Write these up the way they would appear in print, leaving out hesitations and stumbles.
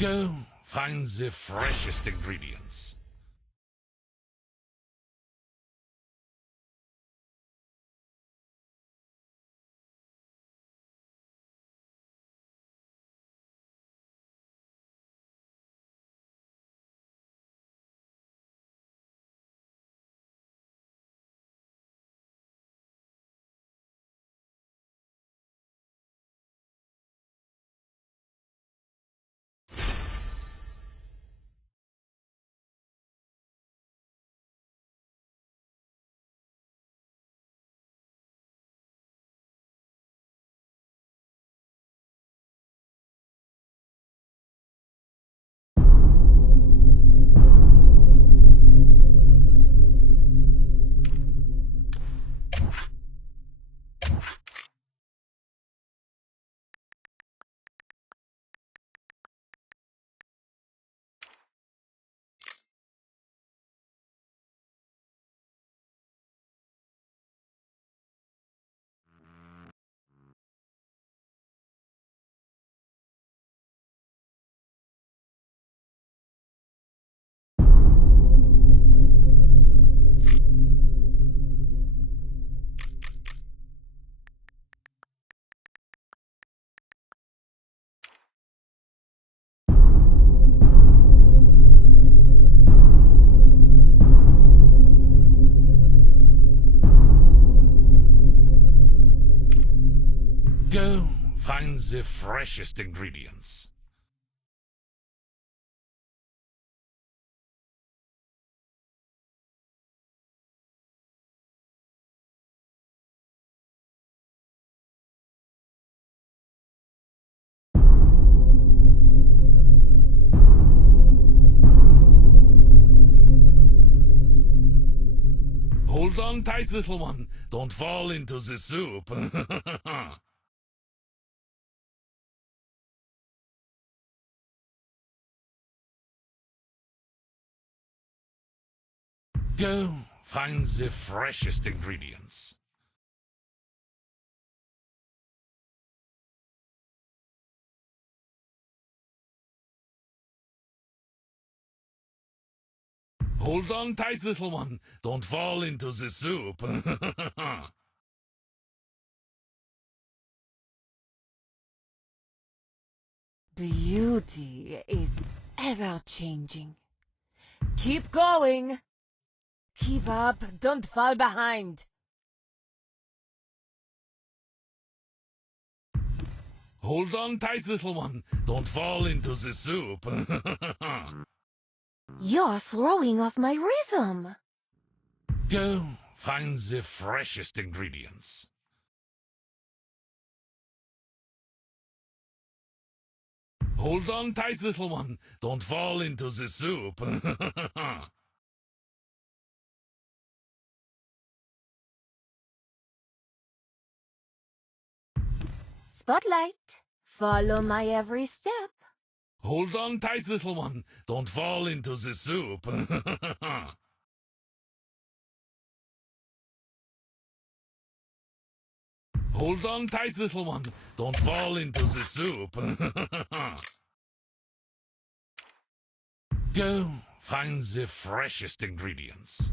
Go find the freshest ingredients. Go find the freshest ingredients. Hold on tight, little one. Don't fall into the soup. Go find the freshest ingredients. Hold on tight, little one. Don't fall into the soup. Beauty is ever-changing. Keep going. Keep up, don't fall behind. Hold on tight, little one. Don't fall into the soup. You're throwing off my rhythm. Go find the freshest ingredients. Hold on tight, little one. Don't fall into the soup. Spotlight. Follow my every step. Hold on tight, little one. Don't fall into the soup. Hold on tight, little one. Don't fall into the soup. Go find the freshest ingredients.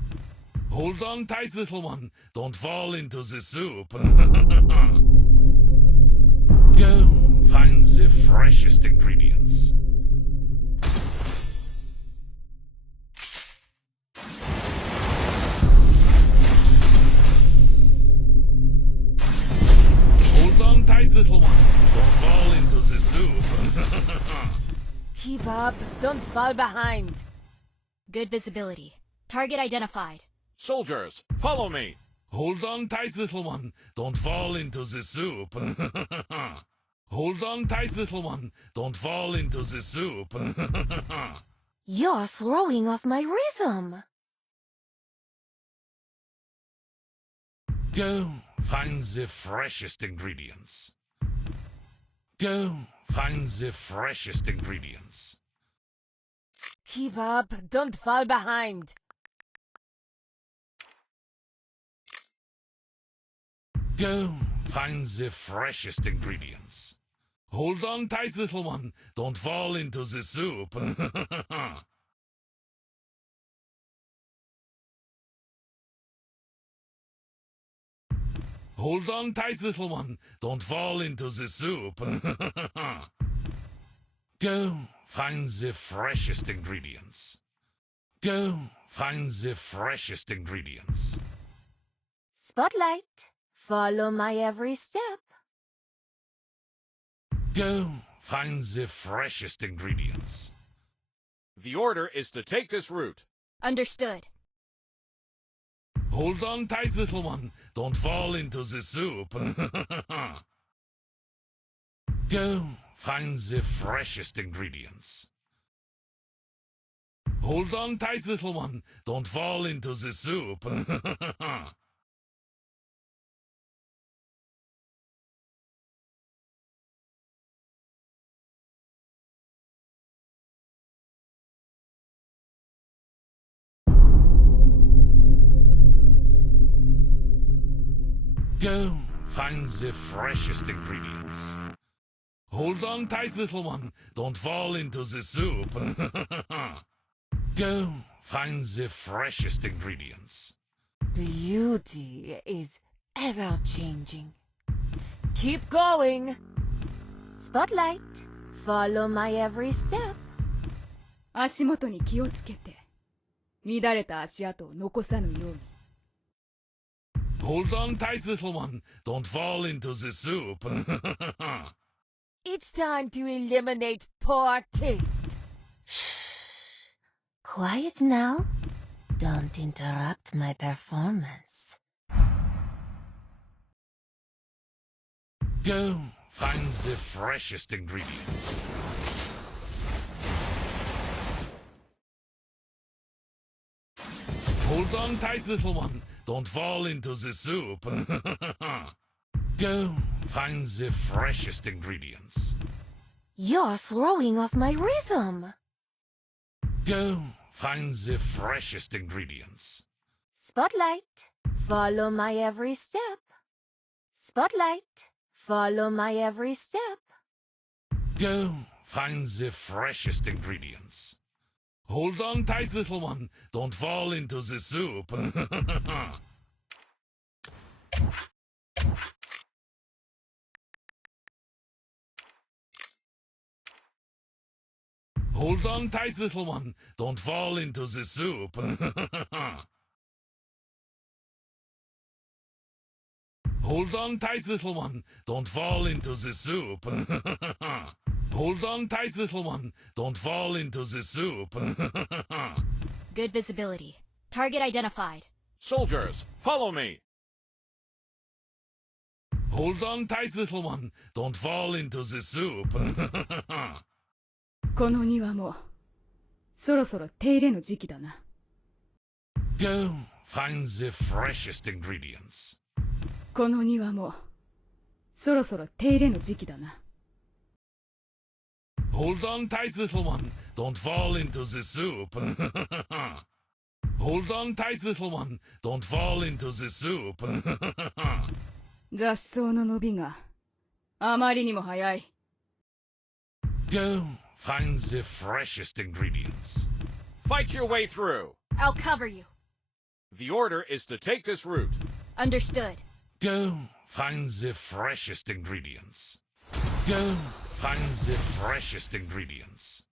Hold on tight, little one. Don't fall into the soup. Go find the freshest ingredients. Hold on tight, little one. Don't fall into the soup. Keep up, don't fall behind. Good visibility. Target identified. Soldiers, follow me! Hold on tight, little one. Don't fall into the soup. Hold on tight, little one. Don't fall into the soup. You're throwing off my rhythm. Go find the freshest ingredients. Go find the freshest ingredients. Keep up, don't fall behind. Go find the freshest ingredients. Hold on tight, little one. Don't fall into the soup. Hold on tight, little one. Don't fall into the soup. Go find the freshest ingredients. Go find the freshest ingredients. Spotlight, follow my every step. Go find the freshest ingredients. The order is to take this route. Understood. Hold on tight, little one. Don't fall into the soup. Go find the freshest ingredients. Hold on tight, little one. Don't fall into the soup. Go find the freshest ingredients. Hold on tight, little one. Don't fall into the soup. Go find the freshest ingredients. Beauty is ever changing. Keep going. Spotlight, follow my every step. 足元に気をつけて、乱れた足跡を残さぬように。Hold on tight, little one. Don't fall into the soup. It's time to eliminate poor taste. Quiet now. Don't interrupt my performance. Go find the freshest ingredients. Hold on tight, little one. Don't fall into the soup. Go find the freshest ingredients. You're throwing off my rhythm. Go find the freshest ingredients. Spotlight, follow my every step. Spotlight, follow my every step. Go find the freshest ingredients. Hold on tight, little one. Don't fall into the soup. Hold on tight, little one. Don't fall into the soup. Hold on tight, little one. Don't fall into the soup. Hold on tight, little one. Don't fall into the soup. Good visibility. Target identified. Soldiers, follow me. Hold on tight, little one. Don't fall into the soup. この庭も、そろそろ手入れの時期だな。Go find the freshest ingredients. この庭も、そろそろ手入れの時期だな。Hold on tight, little one. Don't fall into the soup. Hold on tight, little one. Don't fall into the soup. 雑草の伸びがあまりにも早い。Go find the freshest ingredients. Fight your way through. I'll cover you. The order is to take this route. Understood. Go find the freshest ingredients. Go find the freshest ingredients.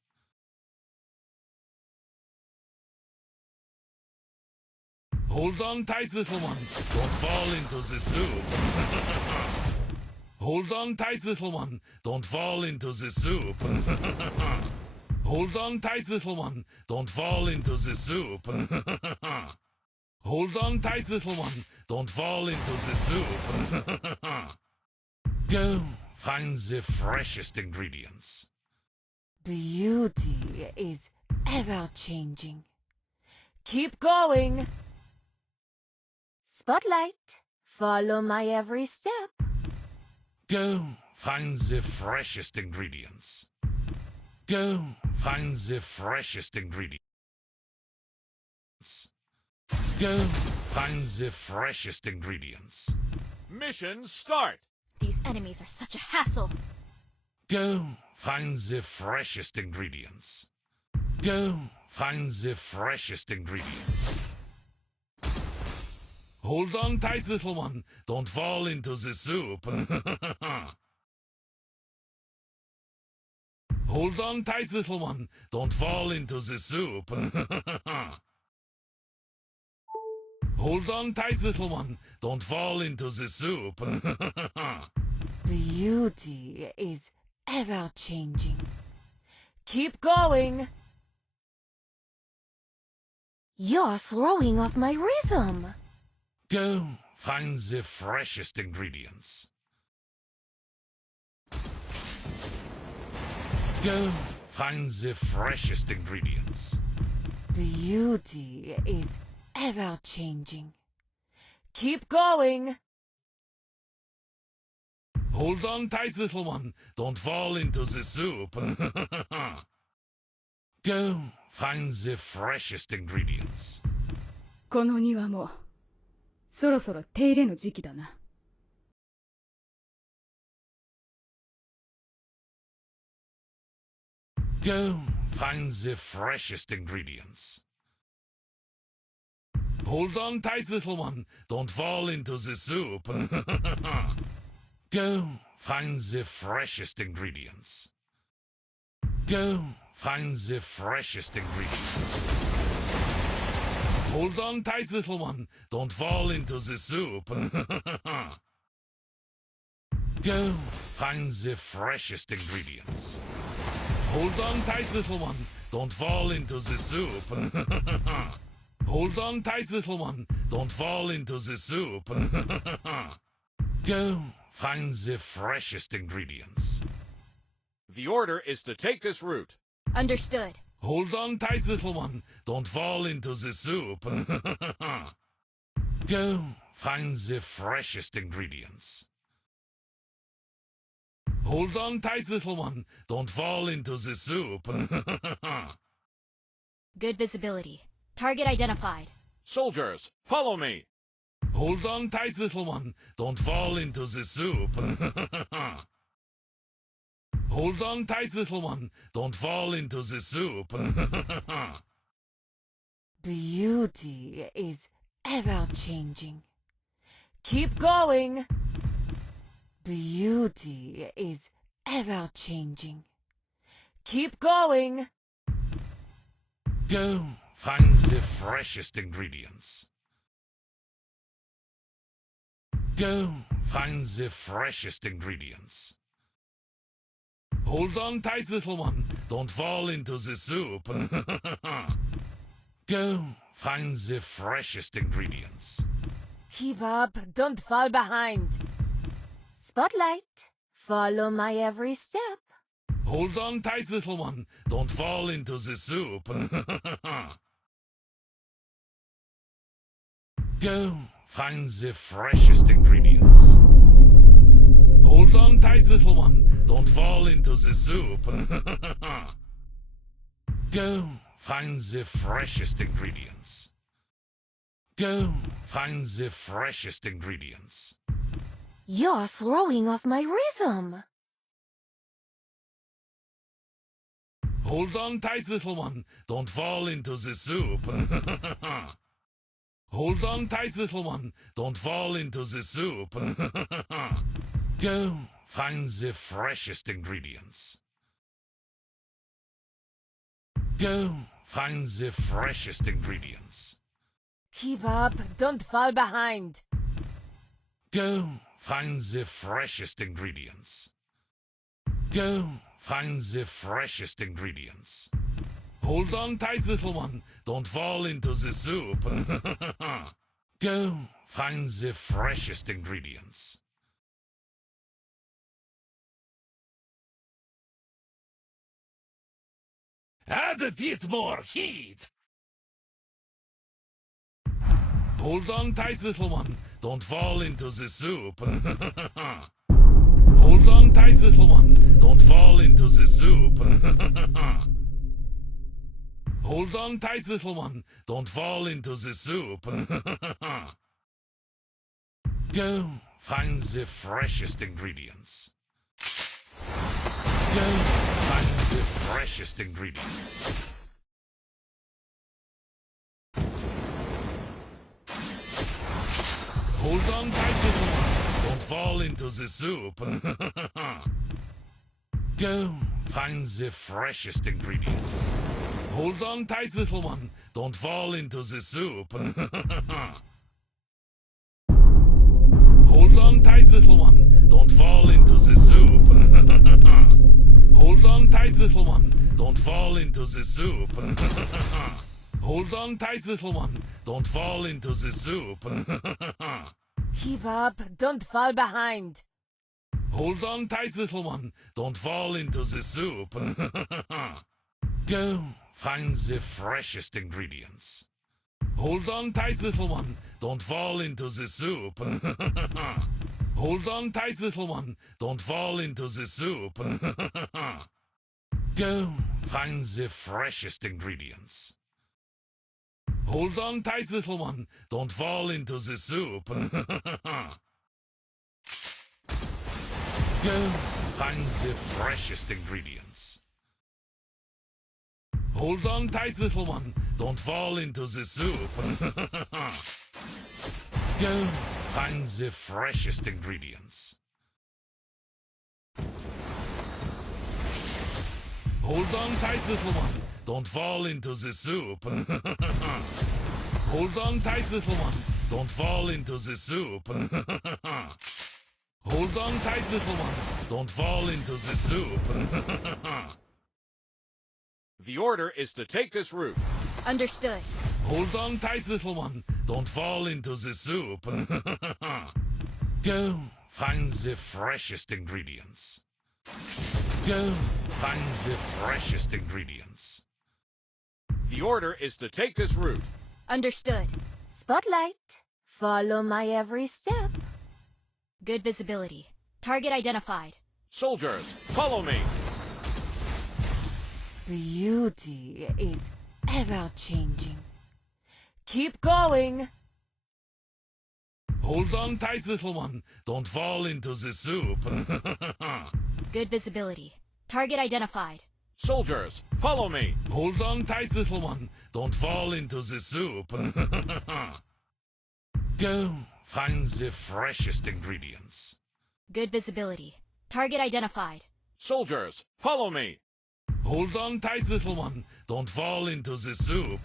Hold on tight, little one. Don't fall into the soup. Hold on tight, little one. Don't fall into the soup. Hold on tight, little one. Don't fall into the soup. Hold on tight, little one. Don't fall into the soup. Go find the freshest ingredients. Beauty is ever changing. Keep going. Spotlight, follow my every step. Go find the freshest ingredients. Go find the freshest ingredients. Go find the freshest ingredients. Mission start. These enemies are such a hassle. Go find the freshest ingredients. Go find the freshest ingredients. Hold on tight, little one. Don't fall into the soup. Hold on tight, little one. Don't fall into the soup. Hold on tight, little one. Don't fall into the soup. Beauty is ever changing. Keep going. You're throwing off my rhythm. Go find the freshest ingredients. Go find the freshest ingredients. Beauty is ever changing. Keep going. Hold on tight, little one. Don't fall into the soup. Go find the freshest ingredients. この庭もそろそろ手入れの時期だな。Go find the freshest ingredients. Hold on tight, little one. Don't fall into the soup. Go find the freshest ingredients. Go find the freshest ingredients. Hold on tight, little one. Don't fall into the soup. Go find the freshest ingredients. Hold on tight, little one. Don't fall into the soup. Hold on tight, little one. Don't fall into the soup. Go find the freshest ingredients. The order is to take this route. Understood. Hold on tight, little one. Don't fall into the soup. Go find the freshest ingredients. Hold on tight, little one. Don't fall into the soup. Good visibility. Target identified. Soldiers, follow me. Hold on tight, little one. Don't fall into the soup. Hold on tight, little one. Don't fall into the soup. Beauty is ever changing. Keep going. Beauty is ever changing. Keep going. Go find the freshest ingredients. Go find the freshest ingredients. Hold on tight, little one. Don't fall into the soup. Go find the freshest ingredients. Keep up, don't fall behind. Spotlight, follow my every step. Hold on tight, little one. Don't fall into the soup. Go find the freshest ingredients. Hold on tight, little one. Don't fall into the soup. Go find the freshest ingredients. Go find the freshest ingredients. You're throwing off my rhythm. Hold on tight, little one. Don't fall into the soup. Hold on tight, little one. Don't fall into the soup. Go find the freshest ingredients. Go find the freshest ingredients. Keep up, don't fall behind. Go find the freshest ingredients. Go find the freshest ingredients. Hold on tight, little one. Don't fall into the soup. Go find the freshest ingredients. Add a bit more heat. Hold on tight, little one. Don't fall into the soup. Hold on tight, little one. Don't fall into the soup. Hold on tight, little one. Don't fall into the soup. Go find the freshest ingredients. Go find the freshest ingredients. Hold on tight, little one. Don't fall into the soup. Go find the freshest ingredients. Hold on tight, little one. Don't fall into the soup. Hold on tight, little one. Don't fall into the soup. Hold on tight, little one. Don't fall into the soup. Hold on tight, little one. Don't fall into the soup. Keep up, don't fall behind. Hold on tight, little one. Don't fall into the soup. Go find the freshest ingredients. Hold on tight, little one. Don't fall into the soup. Hold on tight, little one. Don't fall into the soup. Go find the freshest ingredients. Hold on tight, little one. Don't fall into the soup. Go find the freshest ingredients. Hold on tight, little one. Don't fall into the soup. Go find the freshest ingredients. Hold on tight, little one. Don't fall into the soup. Hold on tight, little one. Don't fall into the soup. Hold on tight, little one. Don't fall into the soup. The order is to take this route. Understood. Hold on tight, little one. Don't fall into the soup. Go find the freshest ingredients. Go find the freshest ingredients. The order is to take this route. Understood. Spotlight, follow my every step. Good visibility. Target identified. Soldiers, follow me. Beauty is ever-changing. Keep going. Hold on tight, little one. Don't fall into the soup. Good visibility. Target identified. Soldiers, follow me. Hold on tight, little one. Don't fall into the soup. Go find the freshest ingredients. Good visibility. Target identified. Soldiers, follow me. Hold on tight, little one. Don't fall into the soup.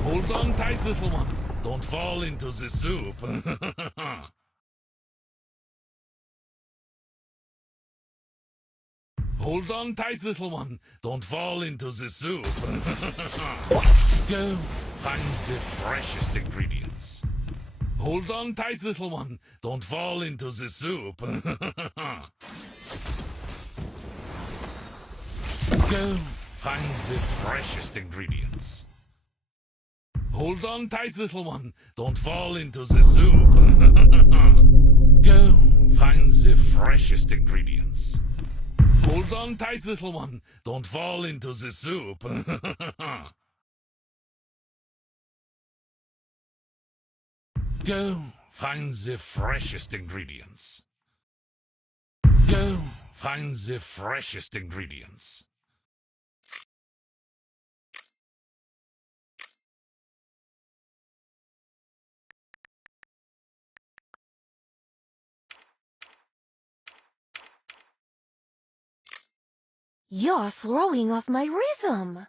Hold on tight, little one. Don't fall into the soup. Hold on tight, little one. Don't fall into the soup. Go find the freshest ingredients. Hold on tight, little one. Don't fall into the soup. Go find the freshest ingredients. Hold on tight, little one. Don't fall into the soup. Go find the freshest ingredients. Hold on tight, little one. Don't fall into the soup. Go find the freshest ingredients. Go find the freshest ingredients. You're throwing off my rhythm.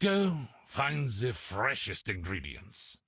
Go find the freshest ingredients.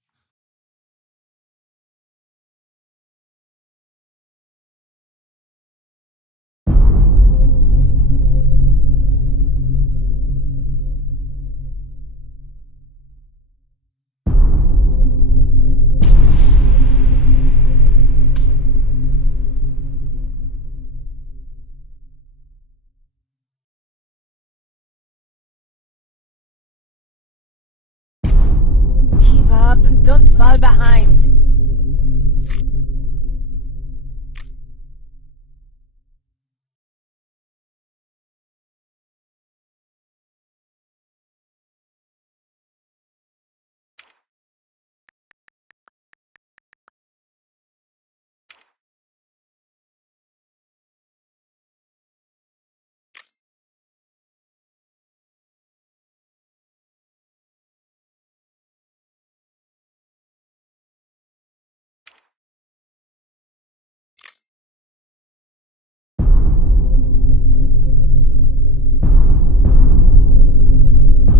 Keep don't fall behind.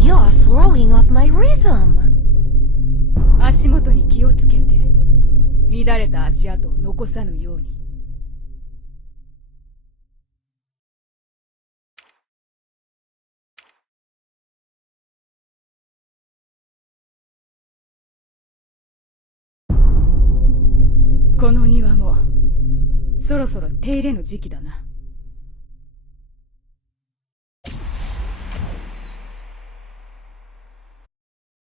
You're throwing off my rhythm. 足元に気をつけて、乱れた足跡を残さぬように。この庭もそろそろ手入れの時期だな。